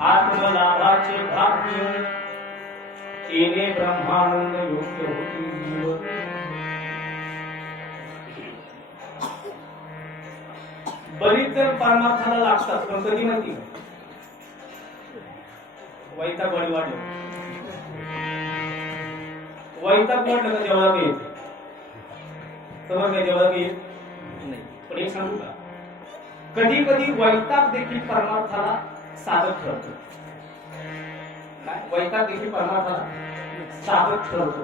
आत्मलाभाचे भाग्य. केले ब्रह्मानंद योग्य होती. जीव. बरीच जण परमार्थाला लागतात पण कधी माहिती? वैताग बळी वाटलं वैताग म्हटलं का जेवढा येत समज काय जेवढा नाही. पण एक सांगू का? कधी कधी वैताग देखील परमार्थाला साधक ठरतो वैताग देखील परमार्थाला साधक ठरवतो.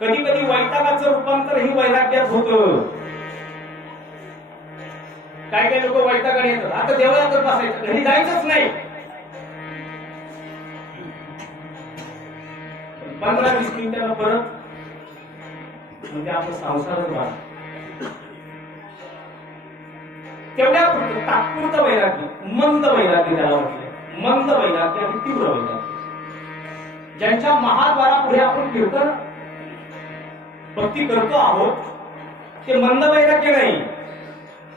कधी कधी वैतागाचं रूपांतर ही वैराग्यात होतं. काय काय लोक वैतागाने येतात. आता देवळात बसायचं. घरी जायचंच नाही. पंधरा वीस मिनिटाला परत म्हणजे आपलं संसारच वाढ तेवढ्या पुरतं तात्पुरतं वैराग्य मंद वैराग्य त्याला म्हटलं मंद वैराग्य आणि तीव्र वैराग्य. ज्यांच्या महाद्वारापुढे आपण कीर्तन भक्ती करतो आहोत ते मंद वैराग्य नाही.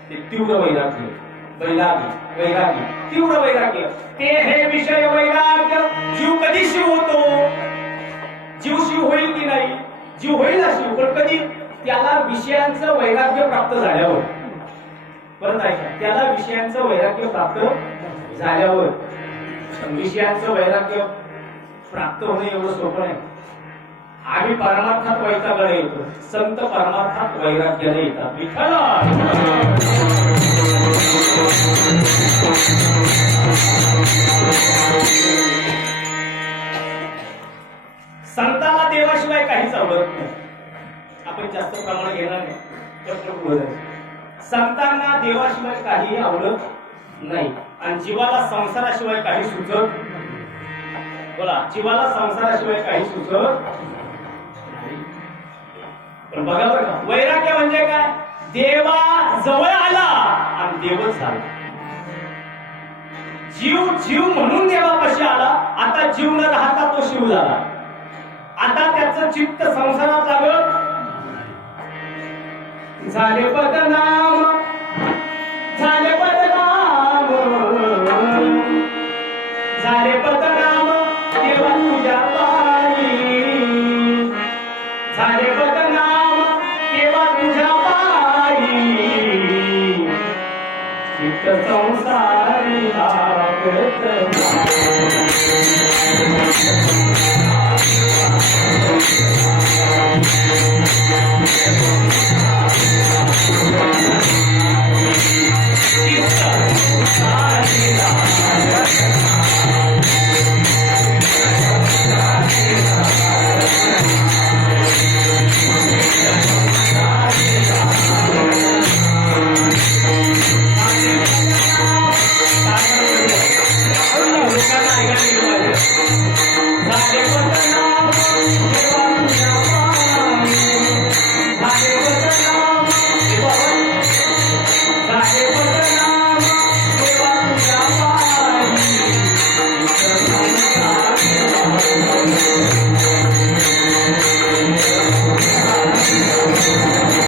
ते तीव्र वैराग्य वैराग्य वैराग्य तीव्र वैराग्य. ते हे विषय वैराग्य. जीव कधी शिव होतो? जीव शिव होईल की नाही? जीव होईल ना शिव पण कधी? त्याला विषयांचं वैराग्य प्राप्त झाल्यावर. परत ऐका त्याला विषयांचं वैराग्य प्राप्त झाल्यावर विषयांचं वैराग्य प्राप्त होणं एवढं सोपं नाही. आम्ही परमार्थात वैताकडे येतो संत परमार्थात वैराग्याने येतात. विठ्ठल! संताला देवाशिवाय काहीच आवडत नाही. आपण जास्त प्रमाण घेणार नाही. तर संतांना देवाशिवाय काही आवडत नाही. आणि जीवाला संसाराशिवाय काही सुचत बोला जीवाला संसाराशिवाय काही सुचत पण बघा बघा वैराग्य म्हणजे काय? देवा जवळ आला आणि देवच झाला. जीव जीव म्हणून देवापाशी आला आता जीव न राहता तो शिव झाला. आता त्याचं चित्त संसारात लागत झाले बदना संसारी